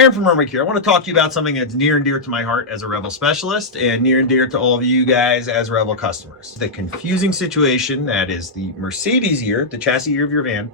Aaron from Revel here. I want to talk to you about something that's near and dear to my heart as a Revel specialist and near and dear to all of you guys as Revel customers. The confusing situation that is the Mercedes year, the chassis year of your van,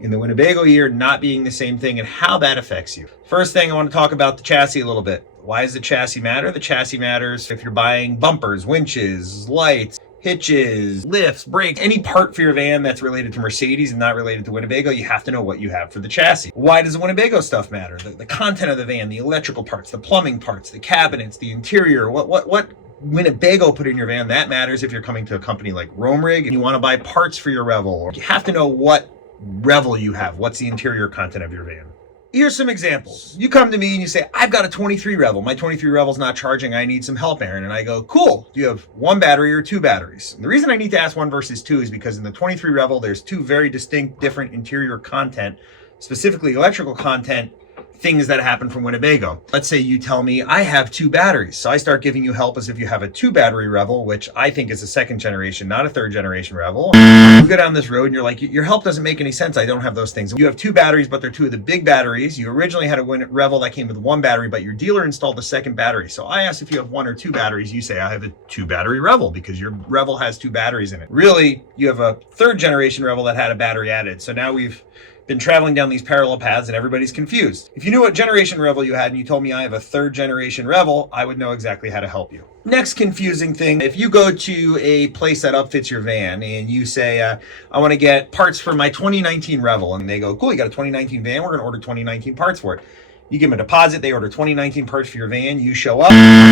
and the Winnebago year not being the same thing and how that affects you. First thing, I want to talk about the chassis a little bit. Why does the chassis matter? The chassis matters if you're buying bumpers, winches, lights, hitches, lifts, brakes, any part for your van that's related to Mercedes and not related to Winnebago, you have to know what you have for the chassis. Why does the Winnebago stuff matter? The content of the van, the electrical parts, the plumbing parts, the cabinets, the interior, what Winnebago put in your van, that matters if you're coming to a company like Rig and you want to buy parts for your Revel. Or you have to know what Revel you have, what's the interior content of your van. Here's some examples. You come to me and you say, I've got a 23 Revel. My 23 Revel's not charging. I need some help, Aaron. And I go, cool. Do you have one battery or two batteries? And the reason I need to ask one versus two is because in the 23 Revel, there's two very distinct, different interior content, specifically electrical content, things that happen from Winnebago. Let's say you tell me I have two batteries. So I start giving you help as if you have a two battery Revel, which I think is a second generation, not a third generation Revel. You go down this road and you're like, your help doesn't make any sense. I don't have those things. You have two batteries, but they're two of the big batteries. You originally had a Revel that came with one battery, but your dealer installed the second battery. So I asked if you have one or two batteries. You say, I have a two battery Revel because your Revel has two batteries in it. Really, you have a third generation Revel that had a battery added. So now we've been traveling down these parallel paths and everybody's confused. If you knew what generation Revel you had and you told me I have a third generation Revel, I would know exactly how to help you. Next confusing thing, if you go to a place that upfits your van and you say, I want to get parts for my 2019 Revel, and they go, cool, you got a 2019 van, we're going to order 2019 parts for it. You give them a deposit, they order 2019 parts for your van, you show up,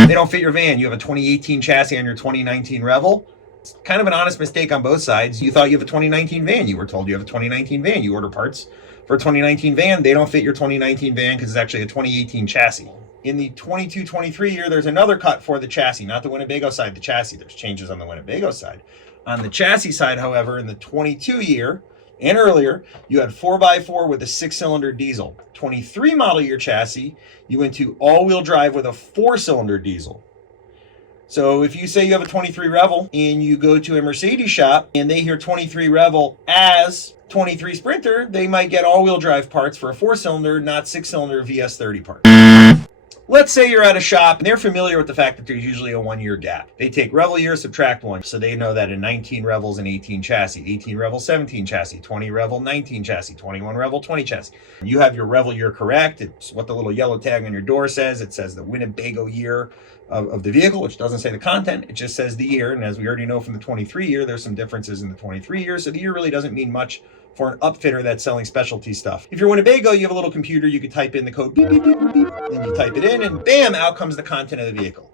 they don't fit your van, you have a 2018 chassis on your 2019 Revel. It's kind of an honest mistake on both sides. You thought you have a 2019 van. You were told you have a 2019 van. You order parts for a 2019 van. They don't fit your 2019 van because it's actually a 2018 chassis. In the 22-23 year, there's another cut for the chassis, not the Winnebago side, the chassis. There's changes on the Winnebago side. On the chassis side, however, in the 22 year and earlier, you had 4x4 with a 6-cylinder diesel. 23 model year chassis, you went to all-wheel drive with a 4-cylinder diesel. So if you say you have a 23 Revel and you go to a Mercedes shop and they hear 23 Revel as 23 Sprinter, they might get all-wheel drive parts for a 4-cylinder, not 6-cylinder VS30 parts. Let's say you're at a shop and they're familiar with the fact that there's usually a 1-year gap. They take Revel year, subtract 1. So they know that in 19 Revels an 18 chassis, 18 Revel 17 chassis, 20 Revel 19 chassis, 21 Revel 20 chassis. You have your Revel year correct. It's what the little yellow tag on your door says. It says the Winnebago year of the vehicle, which doesn't say the content. It just says the year. And as we already know from the 23 year, there's some differences in the 23 year. So the year really doesn't mean much for an upfitter that's selling specialty stuff. If you're Winnebago, you have a little computer, you could type in the code, beep, beep, beep, beep, beep, then you type it in and bam, out comes the content of the vehicle.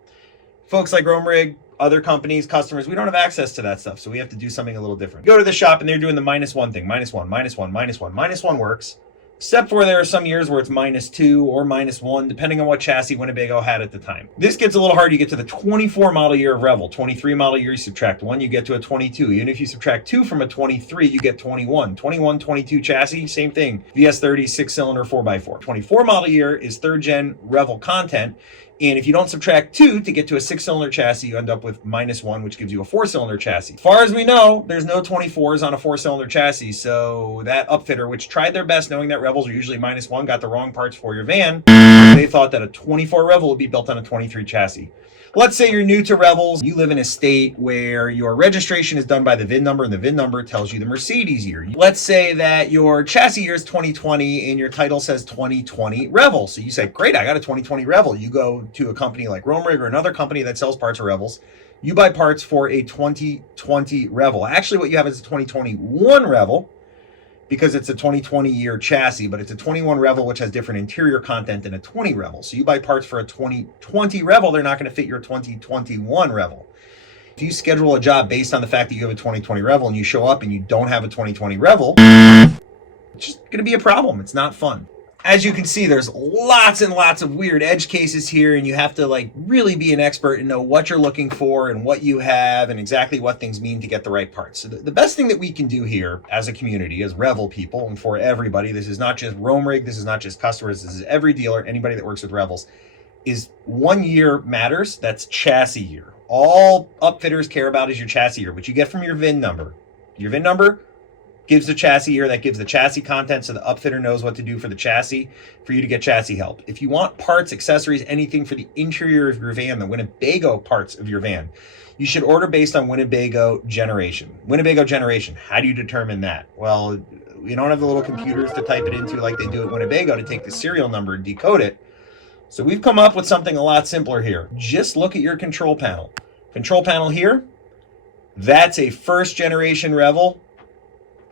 Folks like Rig, other companies, customers, we don't have access to that stuff, so we have to do something a little different. You go to the shop and they're doing the -1 thing, -1, -1, -1. -1 works, except for there are some years where it's -2 or -1, depending on what chassis Winnebago had at the time. This gets a little hard. You get to the 24 model year of Revel, 23 model year, you subtract 1, you get to a 22. Even if you subtract 2 from a 23, you get 21. 21, 22 chassis, same thing. VS30, 6-cylinder, 4x4. 24 model year is third gen Revel content. And if you don't subtract 2 to get to a 6-cylinder chassis, you end up with -1, which gives you a 4-cylinder chassis. As far as we know, there's no 24s on a 4-cylinder chassis. So that upfitter, which tried their best knowing that Revels are usually -1, got the wrong parts for your van. They thought that a 24 Revel would be built on a 23 chassis. Let's say you're new to Revels. You live in a state where your registration is done by the VIN number and the VIN number tells you the Mercedes year. Let's say that your chassis year is 2020 and your title says 2020 Revel. So you say, great, I got a 2020 Revel. You go to a company like Rig or another company that sells parts for Revels. You buy parts for a 2020 Revel. Actually, what you have is a 2021 Revel, because it's a 2020 year chassis, but it's a 21 Revel, which has different interior content than a 20 Revel. So you buy parts for a 2020 Revel, they're not going to fit your 2021 Revel. If you schedule a job based on the fact that you have a 2020 Revel and you show up and you don't have a 2020 Revel, it's just going to be a problem. It's not fun. As you can see, there's lots and lots of weird edge cases here, and you have to really be an expert and know what you're looking for and what you have and exactly what things mean to get the right parts. So the best thing that we can do here as a community, as Revel people, and for everybody, this is not just Rig, this is not just customers, this is every dealer, anybody that works with Revels, is 1 year matters. That's chassis year. All upfitters care about is your chassis year, which you get from your VIN number. Your VIN number gives the chassis year, that gives the chassis content so the upfitter knows what to do for the chassis for you to get chassis help. If you want parts, accessories, anything for the interior of your van, the Winnebago parts of your van, you should order based on Winnebago generation. Winnebago generation, how do you determine that? Well, you don't have the little computers to type it into like they do at Winnebago to take the serial number and decode it. So we've come up with something a lot simpler here. Just look at your control panel. Control panel here, that's a first generation Revel.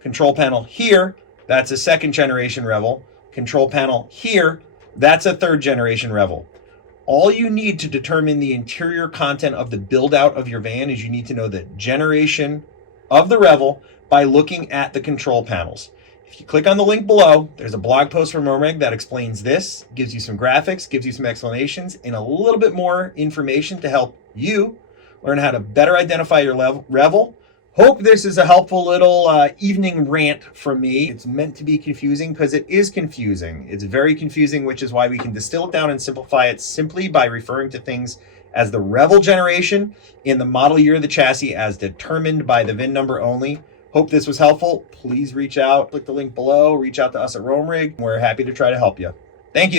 Control panel here, that's a second generation Revel. Control panel here, that's a third generation Revel. All you need to determine the interior content of the build out of your van is you need to know the generation of the Revel by looking at the control panels. If you click on the link below, there's a blog post from Romeg that explains this, gives you some graphics, gives you some explanations, and a little bit more information to help you learn how to better identify your Revel. Hope this is a helpful little evening rant from me. It's meant to be confusing because it is confusing. It's very confusing, which is why we can distill it down and simplify it simply by referring to things as the Revel generation in the model year of the chassis as determined by the VIN number only. Hope this was helpful. Please reach out, click the link below, reach out to us at Roam Rig. We're happy to try to help you. Thank you.